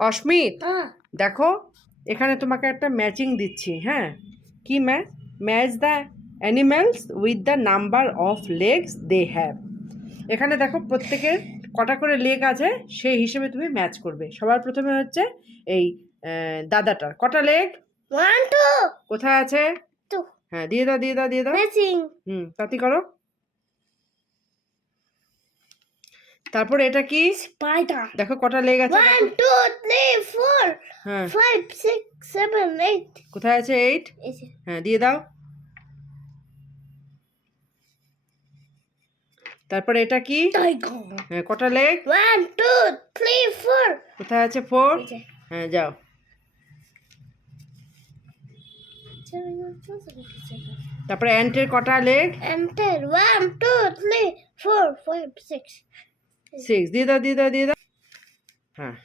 অস্মিত, দেখো এখানে তোমাকে একটা ম্যাচিং দিচ্ছি। হ্যাঁ, কি match the animals with the number of legs they have. এখানে দেখো প্রত্যেকের কটা করে লেগ আছে সেই হিসেবে তুমি ম্যাচ করবে। সবার প্রথমে হচ্ছে এই দাদাটার কটা লেগ? 1 2 কোথায় আছে? 2 হ্যাঁ, দিয়ে দাও দিয়ে দাও দিয়ে দাও। ম্যাচিং। তাতি করো। তারপরে এটা কি? স্পাইডার। দেখো কটা লেগ আছে? 1 2 3 4 হ্যাঁ, 5 6 7 8। কোথায় আছে? 8। এই যে হ্যাঁ, দিয়ে দাও। তারপরে এটা কি? টাইগার। হ্যাঁ, কটা লেগ? 1 2 3 4। কোথায় আছে? 4। এই যে হ্যাঁ, যাও। তারপরে অ্যান্টের কটা লেগ? এন্টার 1 2 3 4 5 6। 6। দিয়ে দাও দিয়ে দাও দিয়ে দাও। হ্যাঁ।